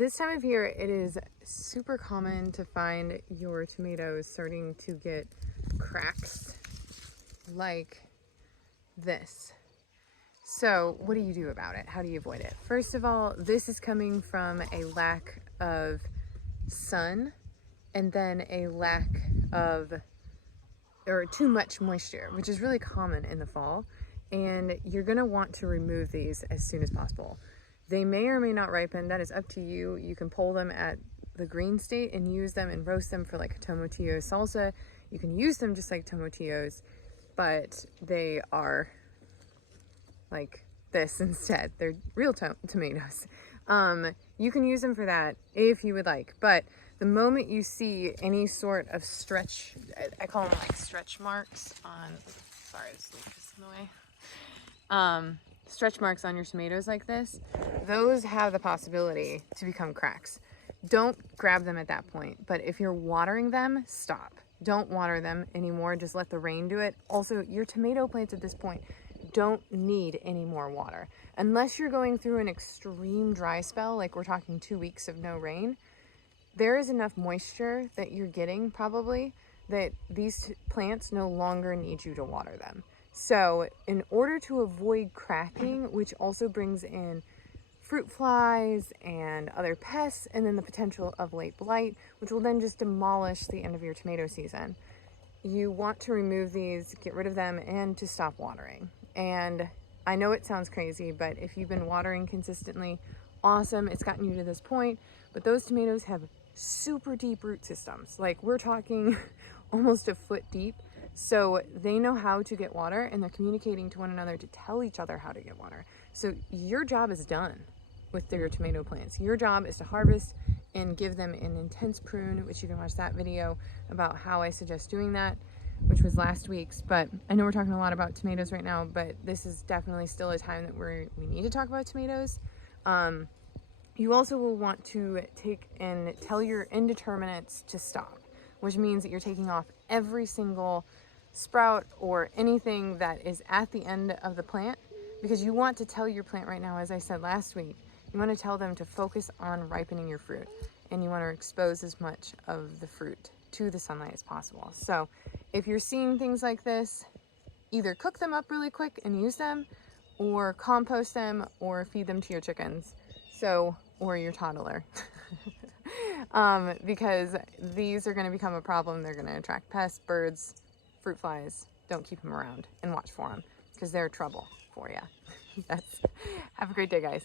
This time of year, it is super common to find your tomatoes starting to get cracks like this. So what do you do about it? How do you avoid it? First of all, this is coming from a lack of sun and then a lack of, or too much moisture, which is really common in the fall. And you're gonna want to remove these as soon as possible. They may or may not ripen, that is up to you. You can pull them at the green state and use them and roast them for like a tomatillo salsa. You can use them just like tomatillos, but they are like this instead. They're real tomatoes. You can use them for that if you would like, but the moment you see any sort of stretch, I call them like stretch marks on, sorry, this is in the way. Stretch marks on your tomatoes like this, those have the possibility to become cracks. Don't grab them at that point, but if you're watering them, stop. Don't water them anymore, just let the rain do it. Also, your tomato plants at this point don't need any more water. Unless you're going through an extreme dry spell, like we're talking 2 weeks of no rain, there is enough moisture that you're getting probably that these plants no longer need you to water them. So in order to avoid cracking, which also brings in fruit flies and other pests, and then the potential of late blight, which will then just demolish the end of your tomato season, you want to remove these, get rid of them, and to stop watering. And I know it sounds crazy, but if you've been watering consistently, awesome, it's gotten you to this point. But those tomatoes have super deep root systems. Like we're talking almost a foot deep. So they know how to get water, and they're communicating to one another to tell each other how to get water. So your job is done with your tomato plants. Your job is to harvest and give them an intense prune, which you can watch that video about how I suggest doing that, which was last week's. But I know we're talking a lot about tomatoes right now, but this is definitely still a time that we need to talk about tomatoes. You also will want to take and tell your indeterminates to stop, which means that you're taking off every single sprout or anything that is at the end of the plant, because you want to tell your plant right now, as I said last week, you want to tell them to focus on ripening your fruit, and you want to expose as much of the fruit to the sunlight as possible. So if you're seeing things like this, either cook them up really quick and use them, or compost them, or feed them to your chickens, or your toddler. Because these are going to become a problem. They're going to attract pests, birds, fruit flies. Don't keep them around, and watch for them because they're trouble for you. Have a great day, guys.